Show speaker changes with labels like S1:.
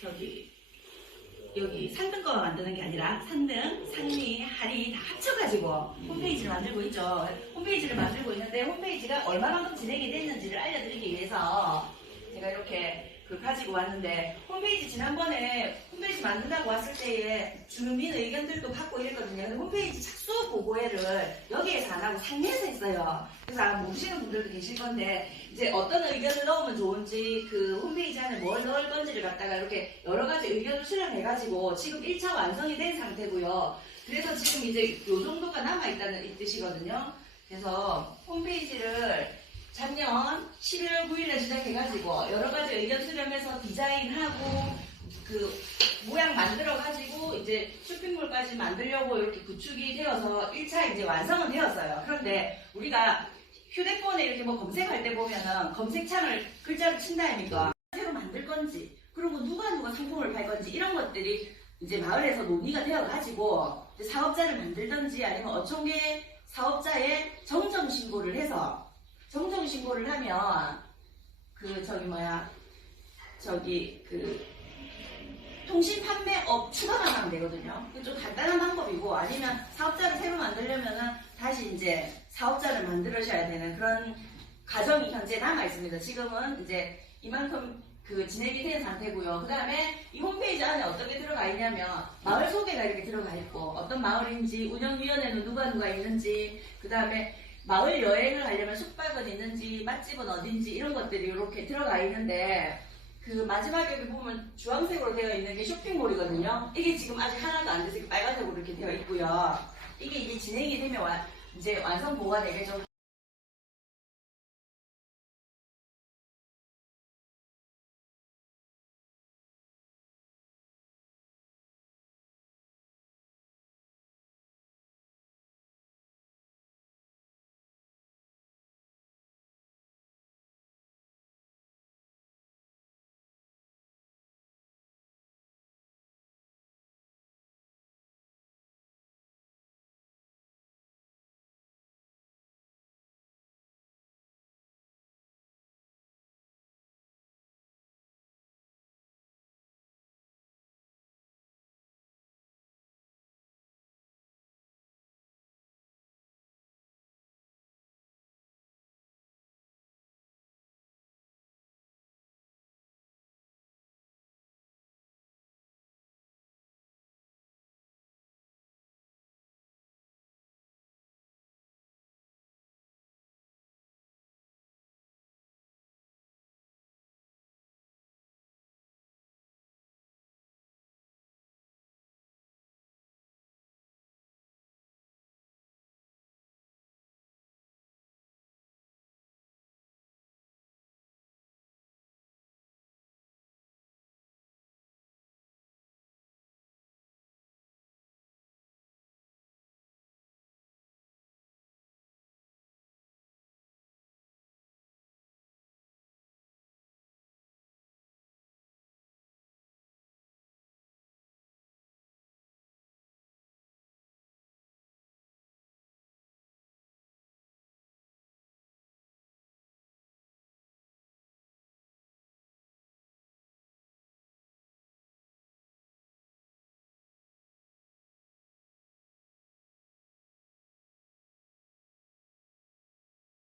S1: 저기 여기 상등거만 만드는 게 아니라 상등, 상리, 할이 다 합쳐가지고 홈페이지를 만들고 있죠. 홈페이지를 만들고 있는데 홈페이지가 얼마만큼 진행이 됐는지를 알려드리기 위해서 제가 이렇게 그 가지고 왔는데 홈페이지 지난번에 홈페이지 만든다고 왔을 때에 주민 의견들도 받고 이랬거든요. 홈페이지 보고회를 여기에서 안 하고 상리에서 했어요. 그래서 아마 모르시는 분들도 계실 건데 이제 어떤 의견을 넣으면 좋은지 그 홈페이지 안에 뭘 넣을 건지를 갖다가 이렇게 여러 가지 의견을 수렴해가지고 지금 1차 완성이 된 상태고요. 그래서 지금 이제 요 정도가 남아있다는 이 뜻이거든요. 그래서 홈페이지를 작년 11월 9일에 시작해가지고 여러 가지 의견 수렴해서 디자인하고 그 모양 만들어가지고 이제 쇼핑몰까지 만들려고 이렇게 구축이 되어서 1차 이제 완성은 되었어요. 그런데 우리가 휴대폰에 이렇게 뭐 검색할 때 보면은 검색창을 글자를 친다 아닙니까? 새로 만들 건지, 그리고 누가 누가 상품을 팔 건지 이런 것들이 이제 마을에서 논의가 되어가지고 사업자를 만들든지 아니면 어촌계 사업자의 정정 신고를 해서 정정 신고를 하면 그 저기 뭐야 저기 그 통신 판매업 추가만 하면 되거든요. 좀 간단한 방법이고 아니면 사업자를 새로 만들려면은 다시 이제 사업자를 만들으셔야 되는 그런 과정이 현재 남아 있습니다. 지금은 이제 이만큼 그 진행이 된 상태고요. 그 다음에 이 홈페이지 안에 어떻게 들어가 있냐면 마을 소개가 이렇게 들어가 있고 어떤 마을인지 운영위원회는 누가 누가 있는지 그 다음에 마을 여행을 하려면 숙박은 있는지 맛집은 어딘지 이런 것들이 이렇게 들어가 있는데 그 마지막에 보면 주황색으로 되어 있는 게 쇼핑몰이거든요. 이게 지금 아직 하나도 안 돼서 빨간색으로 이렇게 되어 있고요. 이게 이제 진행이 되면 와- 이제 완성 보고가 되겠죠.